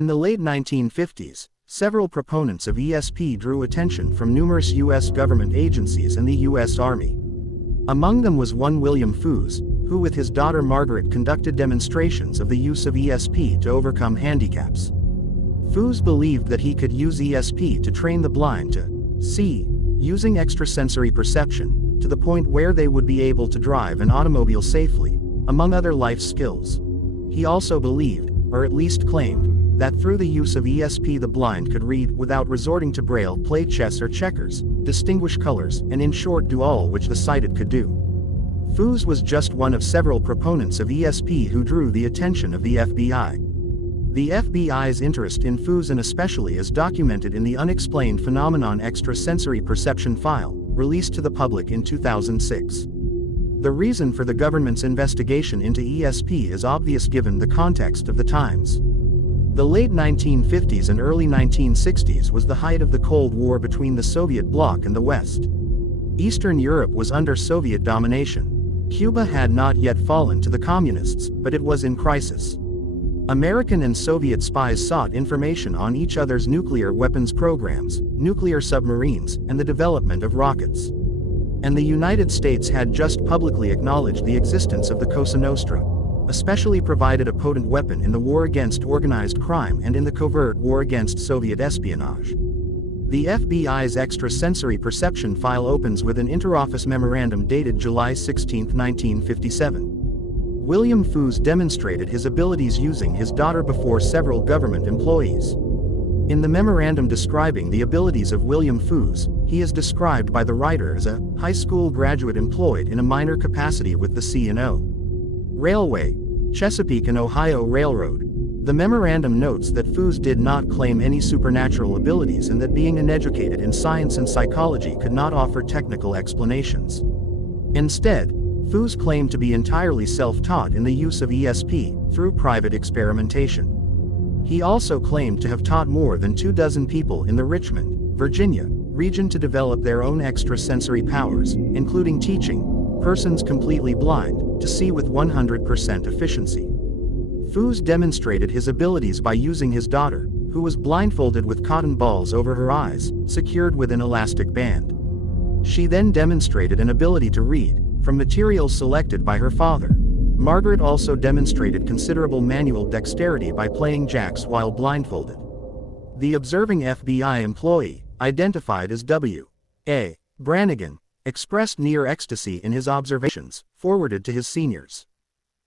In the late 1950s, several proponents of ESP drew attention from numerous U.S. government agencies and the U.S. Army. Among them was one William Foos, who with his daughter Margaret conducted demonstrations of the use of ESP to overcome handicaps. Foos believed that he could use ESP to train the blind to see, using extrasensory perception, to the point where they would be able to drive an automobile safely, among other life skills. He also believed, or at least claimed, that through the use of ESP the blind could read without resorting to braille, play chess or checkers, distinguish colors, and in short do all which the sighted could do. Foos was just one of several proponents of ESP who drew the attention of the FBI. The FBI's interest in Foos and especially is documented in the Unexplained Phenomenon Extrasensory Perception file, released to the public in 2006. The reason for the government's investigation into ESP is obvious given the context of the times. The late 1950s and early 1960s was the height of the Cold War between the Soviet bloc and the West. Eastern Europe was under Soviet domination. Cuba had not yet fallen to the communists, but it was in crisis. American and Soviet spies sought information on each other's nuclear weapons programs, nuclear submarines, and the development of rockets. And the United States had just publicly acknowledged the existence of the Cosa Nostra, especially provided a potent weapon in the war against organized crime and in the covert war against Soviet espionage. The FBI's extrasensory perception file opens with an interoffice memorandum dated July 16, 1957. William Foos demonstrated his abilities using his daughter before several government employees. In the memorandum describing the abilities of William Foos, he is described by the writer as a high school graduate employed in a minor capacity with the C&O Railway, Chesapeake and Ohio Railroad. The memorandum notes that Foos did not claim any supernatural abilities and that being uneducated in science and psychology could not offer technical explanations. Instead, Foos claimed to be entirely self-taught in the use of ESP, through private experimentation. He also claimed to have taught more than 24 people in the Richmond, Virginia, region to develop their own extrasensory powers, including teaching persons completely blind to see with 100% efficiency. Foos demonstrated his abilities by using his daughter, who was blindfolded with cotton balls over her eyes, secured with an elastic band. She then demonstrated an ability to read from materials selected by her father. Margaret also demonstrated considerable manual dexterity by playing jacks while blindfolded. The observing FBI employee, identified as W.A. Brannigan, expressed near ecstasy in his observations, forwarded to his seniors.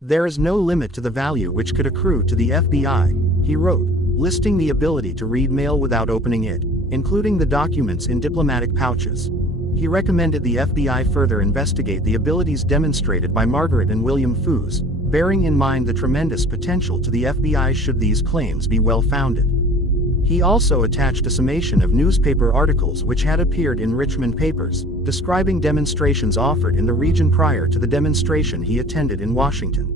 "There is no limit to the value which could accrue to the FBI," he wrote, listing the ability to read mail without opening it, including the documents in diplomatic pouches. He recommended the FBI further investigate the abilities demonstrated by Margaret and William Foos, bearing in mind the tremendous potential to the FBI should these claims be well-founded. He also attached a summation of newspaper articles which had appeared in Richmond papers, describing demonstrations offered in the region prior to the demonstration he attended in Washington.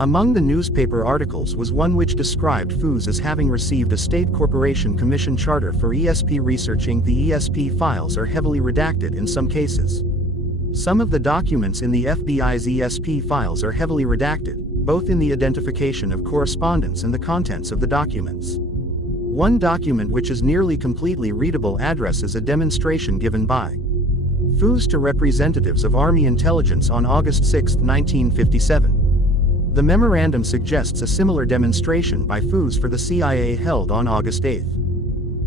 Among the newspaper articles was one which described Foos as having received a state corporation commission charter for ESP research. The ESP files are heavily redacted in some cases. Some of the documents in the FBI's ESP files are heavily redacted, both in the identification of correspondence and the contents of the documents. One document which is nearly completely readable addresses a demonstration given by Foos to representatives of Army intelligence on August 6, 1957. The memorandum suggests a similar demonstration by Foos for the CIA held on August 8.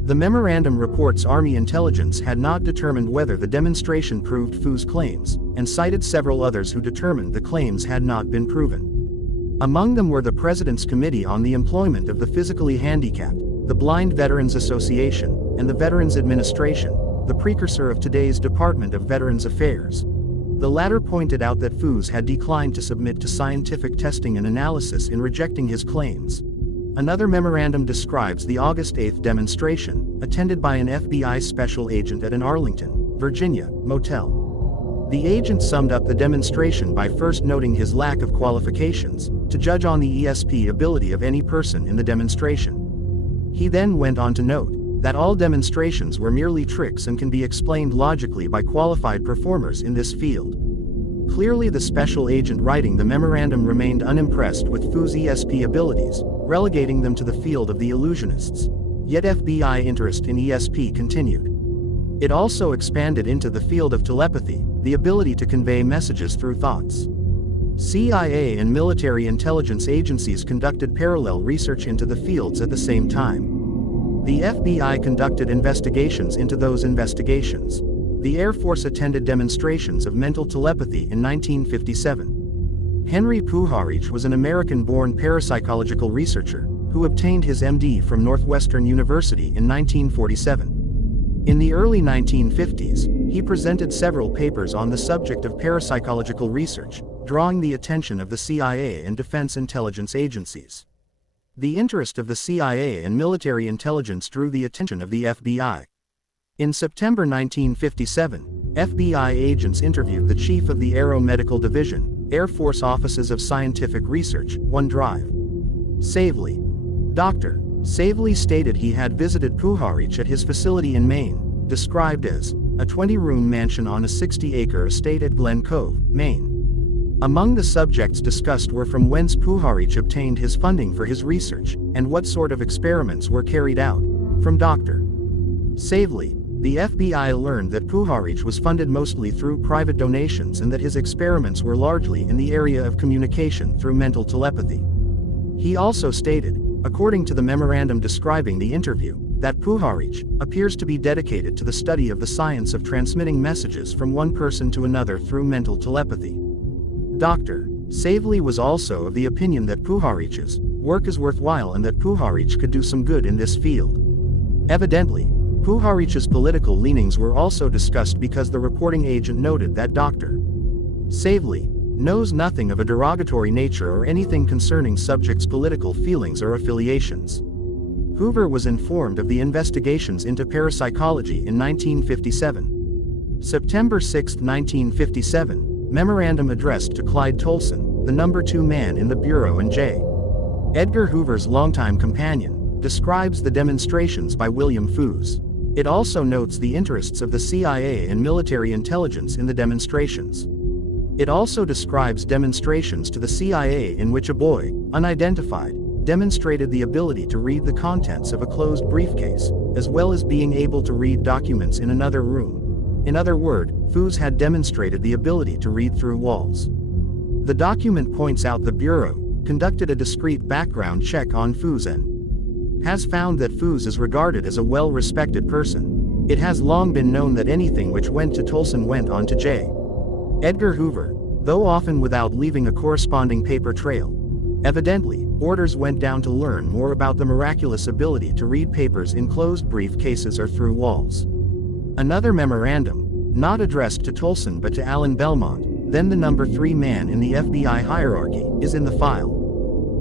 The memorandum reports Army intelligence had not determined whether the demonstration proved Foos' claims, and cited several others who determined the claims had not been proven. Among them were the President's Committee on the Employment of the Physically Handicapped, the Blind Veterans Association, and the Veterans Administration, the precursor of today's Department of Veterans Affairs. The latter pointed out that Foos had declined to submit to scientific testing and analysis in rejecting his claims. Another memorandum describes the August 8 demonstration, attended by an FBI special agent at an Arlington, Virginia, motel. The agent summed up the demonstration by first noting his lack of qualifications to judge on the ESP ability of any person in the demonstration. He then went on to note that all demonstrations were merely tricks and can be explained logically by qualified performers in this field. Clearly the special agent writing the memorandum remained unimpressed with Foos' ESP abilities, relegating them to the field of the illusionists. Yet FBI interest in ESP continued. It also expanded into the field of telepathy, the ability to convey messages through thoughts. CIA and military intelligence agencies conducted parallel research into the fields at the same time. The FBI conducted investigations into those investigations. The Air Force attended demonstrations of mental telepathy in 1957. Henry Puharich was an American-born parapsychological researcher, who obtained his MD from Northwestern University in 1947. In the early 1950s, he presented several papers on the subject of parapsychological research, drawing the attention of the CIA and defense intelligence agencies. The interest of the CIA and military intelligence drew the attention of the FBI. In September 1957, FBI agents interviewed the chief of the Aeromedical Division, Air Force Offices of Scientific Research, One Drive. Savely. Dr. Savely stated he had visited Puharich at his facility in Maine, described as a 20-room mansion on a 60-acre estate at Glen Cove, Maine. Among the subjects discussed were from whence Puharich obtained his funding for his research, and what sort of experiments were carried out. From Dr. Savely, the FBI learned that Puharich was funded mostly through private donations and that his experiments were largely in the area of communication through mental telepathy. He also stated, according to the memorandum describing the interview, that Puharich appears to be dedicated to the study of the science of transmitting messages from one person to another through mental telepathy. Dr. Savely was also of the opinion that Puharich's work is worthwhile and that Puharich could do some good in this field. Evidently, Puharich's political leanings were also discussed because the reporting agent noted that Dr. Savely knows nothing of a derogatory nature or anything concerning subjects' political feelings or affiliations. Hoover was informed of the investigations into parapsychology in 1957. September 6, 1957, memorandum addressed to Clyde Tolson, the number 2 man in the Bureau and J. Edgar Hoover's longtime companion, describes the demonstrations by William Foos. It also notes the interests of the CIA and military intelligence in the demonstrations. It also describes demonstrations to the CIA in which a boy, unidentified, demonstrated the ability to read the contents of a closed briefcase, as well as being able to read documents in another room. In other words, Foos had demonstrated the ability to read through walls. The document points out the Bureau conducted a discreet background check on Foos and has found that Foos is regarded as a well-respected person. It has long been known that anything which went to Tolson went on to J. Edgar Hoover, though often without leaving a corresponding paper trail. Evidently, orders went down to learn more about the miraculous ability to read papers in closed briefcases or through walls. Another memorandum, not addressed to Tolson but to Alan Belmont, then the number 3 man in the FBI hierarchy, is in the file.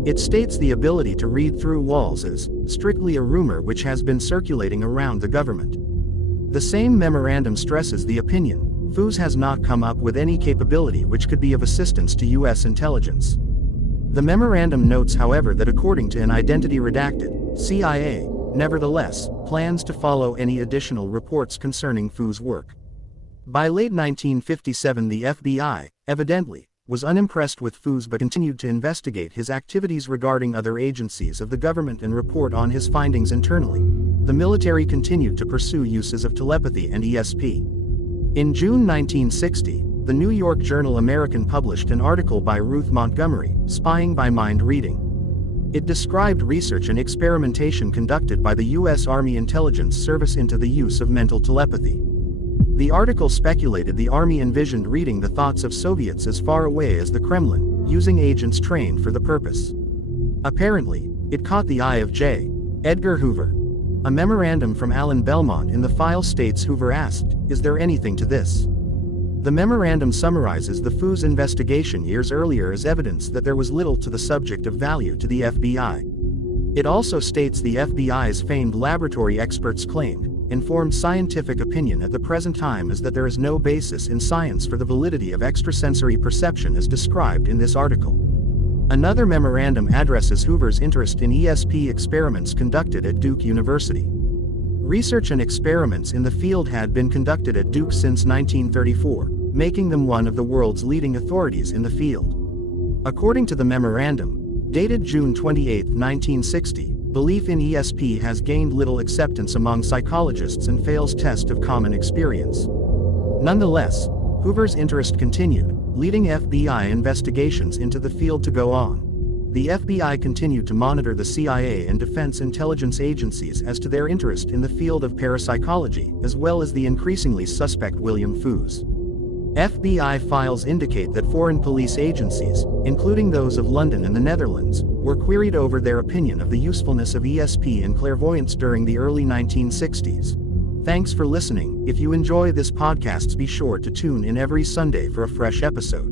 It states the ability to read through walls is strictly a rumor which has been circulating around the government. The same memorandum stresses the opinion, Foos has not come up with any capability which could be of assistance to U.S. intelligence. The memorandum notes, however, that according to an identity redacted, CIA, nevertheless, plans to follow any additional reports concerning Foos' work. By late 1957 the FBI, evidently, was unimpressed with Foos but continued to investigate his activities regarding other agencies of the government and report on his findings internally. The military continued to pursue uses of telepathy and ESP. In June 1960, the New York Journal American published an article by Ruth Montgomery, Spying by Mind Reading. It described research and experimentation conducted by the U.S. Army Intelligence Service into the use of mental telepathy. The article speculated the Army envisioned reading the thoughts of Soviets as far away as the Kremlin, using agents trained for the purpose. Apparently, it caught the eye of J. Edgar Hoover. A memorandum from Alan Belmont in the file states Hoover asked, "Is there anything to this?" The memorandum summarizes the Foos investigation years earlier as evidence that there was little to the subject of value to the FBI. It also states the FBI's famed laboratory experts claimed, informed scientific opinion at the present time is that there is no basis in science for the validity of extrasensory perception as described in this article. Another memorandum addresses Hoover's interest in ESP experiments conducted at Duke University. Research and experiments in the field had been conducted at Duke since 1934, making them one of the world's leading authorities in the field. According to the memorandum, Dated June 28, 1960, belief in ESP has gained little acceptance among psychologists and fails test of common experience. Nonetheless, Hoover's interest continued, leading FBI investigations into the field to go on. The FBI continued to monitor the CIA and defense intelligence agencies as to their interest in the field of parapsychology, as well as the increasingly suspect William Foos. FBI files indicate that foreign police agencies, including those of London and the Netherlands, were queried over their opinion of the usefulness of ESP and clairvoyance during the early 1960s. Thanks for listening. If you enjoy this podcast, be sure to tune in every Sunday for a fresh episode.